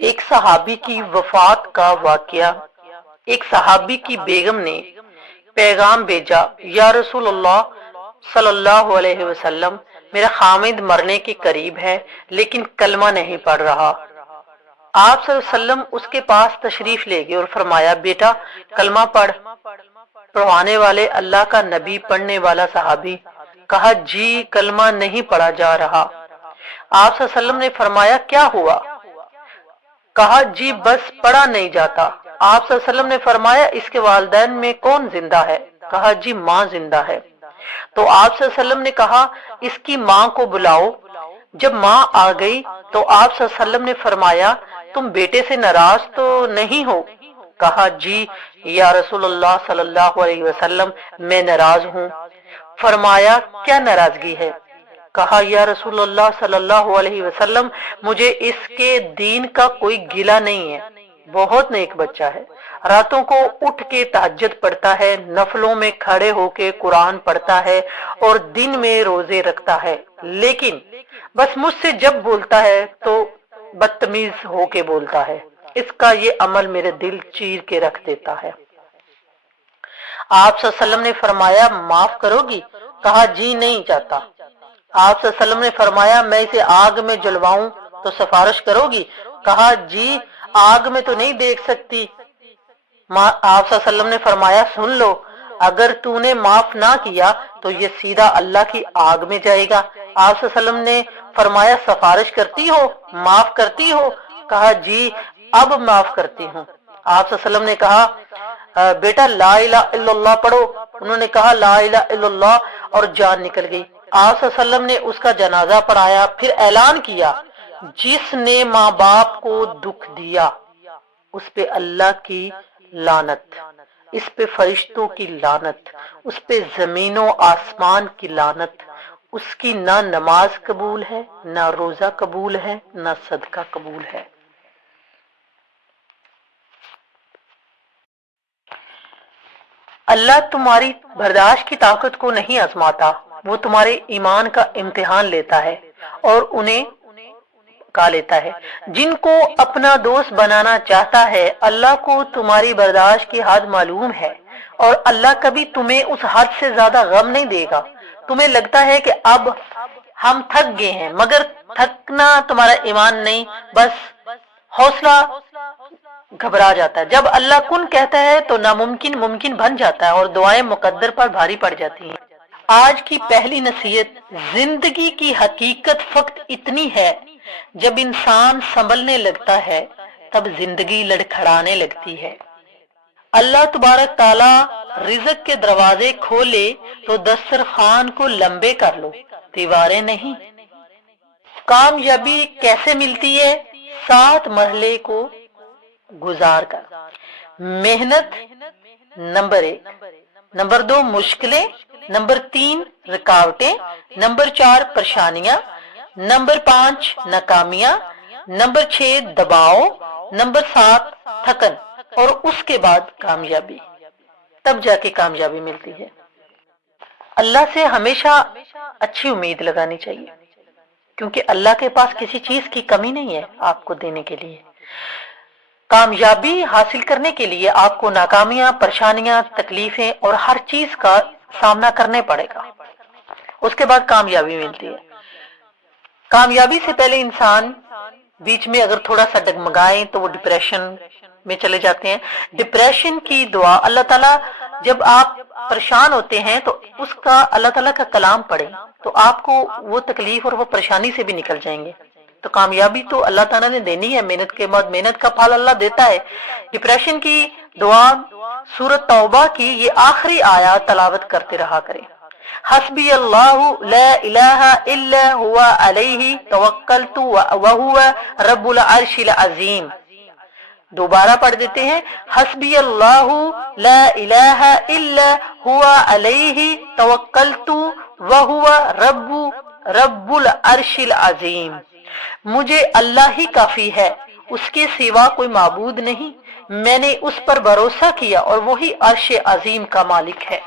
ایک صحابی کی وفات کا واقعہ۔ ایک صحابی کی بیگم نے پیغام بھیجا، یا رسول اللہ صلی اللہ علیہ وسلم، میرا خامد مرنے کے قریب ہے لیکن کلمہ نہیں پڑھ رہا۔ آپ صلی اللہ علیہ وسلم اس کے پاس تشریف لے گئے اور فرمایا، بیٹا کلمہ پڑھ۔ پڑھوانے والے اللہ کا نبی، پڑھنے والا صحابی، کہا جی کلمہ نہیں پڑھا جا رہا۔ آپ صلی اللہ علیہ وسلم نے فرمایا کیا ہوا؟ کہا جی بس پڑھا نہیں جاتا۔ آپ صلی اللہ علیہ وسلم نے فرمایا اس کے والدین میں کون زندہ ہے؟ کہا جی ماں زندہ ہے۔ تو آپ صلی اللہ علیہ وسلم نے کہا اس کی ماں کو بلاؤ۔ جب ماں آ گئی تو آپ صلی اللہ علیہ وسلم نے فرمایا تم بیٹے سے ناراض تو نہیں ہو؟ کہا جی یا رسول اللہ صلی اللہ علیہ وسلم میں ناراض ہوں۔ فرمایا کیا ناراضگی ہے؟ کہا یا رسول اللہ صلی اللہ علیہ وسلم مجھے اس کے دین کا کوئی گلہ نہیں ہے، بہت نیک بچہ ہے، راتوں کو اٹھ کے تہجد پڑھتا ہے، نفلوں میں کھڑے ہو کے قرآن پڑھتا ہے اور دن میں روزے رکھتا ہے، لیکن بس مجھ سے جب بولتا ہے تو بدتمیز ہو کے بولتا ہے، اس کا یہ عمل میرے دل چیر کے رکھ دیتا ہے۔ آپ صلی اللہ علیہ وسلم نے فرمایا معاف کرو گی؟ کہا جی نہیں چاہتا۔ آپ صلی اللہ علیہ وسلم نے فرمایا میں اسے آگ میں جلواؤں تو سفارش کرو گی؟ کہا جی آگ میں تو نہیں دیکھ سکتی۔ آپ صلی اللہ علیہ وسلم نے فرمایا سن لو، اگر تو نے معاف نہ کیا تو یہ سیدھا اللہ کی آگ میں جائے گا۔ آپ صلی اللہ علیہ وسلم نے فرمایا سفارش کرتی ہو، معاف کرتی ہو؟ کہا جی اب معاف کرتی ہوں۔ آپ صلی اللہ علیہ وسلم نے کہا بیٹا لا الہ الا اللہ پڑھو۔ انہوں نے کہا لا الہ الا اللہ اور جان نکل گئی۔ آپ صلی اللہ علیہ وسلم نے اس کا جنازہ پڑھایا، پھر اعلان کیا جس نے ماں باپ کو دکھ دیا اس پہ اللہ کی لعنت، اس پہ فرشتوں کی لعنت، اس پہ زمین و آسمان کی لعنت، اس کی نہ نماز قبول ہے، نہ روزہ قبول ہے، نہ صدقہ قبول ہے۔ اللہ تمہاری برداشت کی طاقت کو نہیں آزماتا، وہ تمہارے ایمان کا امتحان لیتا ہے اور انہیں کا لیتا ہے۔ جن کو اپنا دوست بنانا چاہتا ہے اللہ کو تمہاری برداشت کی حد معلوم ہے اور اللہ کبھی تمہیں اس حد سے زیادہ غم نہیں دے گا۔ تمہیں لگتا ہے کہ اب ہم تھک گئے ہیں، مگر تھکنا تمہارا ایمان نہیں، بس حوصلہ گھبرا جاتا ہے۔ جب اللہ کن کہتا ہے تو ناممکن ممکن بن جاتا ہے اور دعائیں مقدر پر بھاری پڑ جاتی ہیں۔ آج کی پہلی نصیحت، زندگی کی حقیقت فقط اتنی ہے جب انسان سنبھلنے لگتا ہے تب زندگی لڑکھڑانے لگتی ہے۔ اللہ تبارک تعالی رزق کے دروازے کھولے تو دسترخوان کو لمبے کر لو، دیواریں نہیں۔ کامیابی کیسے ملتی ہے؟ 7 مرحلے کو گزار کر۔ محنت نمبر 1، نمبر 2 مشکلیں، نمبر 3 رکاوٹیں، نمبر 4 پریشانیاں، نمبر 5 ناکامیاں، نمبر 6 دباؤ، نمبر 7 تھکن، اور اس کے بعد کامیابی، تب جا کے کامیابی ملتی ہے۔ اللہ سے ہمیشہ اچھی امید لگانی چاہیے کیونکہ اللہ کے پاس کسی چیز کی کمی نہیں ہے آپ کو دینے کے لیے۔ کامیابی حاصل کرنے کے لیے آپ کو ناکامیاں، پریشانیاں، تکلیفیں اور ہر چیز کا سامنا کرنے پڑے گا، اس کے بعد کامیابی ملتی ہے۔ کامیابی سے پہلے انسان بیچ میں اگر تھوڑا سا ڈگمگائیں تو وہ ڈپریشن میں چلے جاتے ہیں۔ ڈپریشن کی دعا اللہ تعالیٰ، جب آپ پریشان ہوتے ہیں تو اس کا اللہ تعالیٰ کا کلام پڑھیں تو آپ کو وہ تکلیف اور وہ پریشانی سے بھی نکل جائیں گے۔ تو کامیابی تو اللہ تعالیٰ نے دینی ہے، محنت کے بعد محنت کا پھل اللہ دیتا ہے۔ ڈپریشن کی دعا سورۃ توبہ کی یہ آخری آیات تلاوت کرتے رہا کریں۔ حسبی اللہ لا الہ الا ہوا علیہ توکلت وہو رب العرش العظیم۔ دوبارہ پڑھ دیتے ہیں، حسبی اللہ لا الہ الا ہوا علیہ توکلت وہو رب العرش العظیم۔ مجھے اللہ ہی کافی ہے، اس کے سوا کوئی معبود نہیں، میں نے اس پر بھروسہ کیا اور وہی عرش عظیم کا مالک ہے۔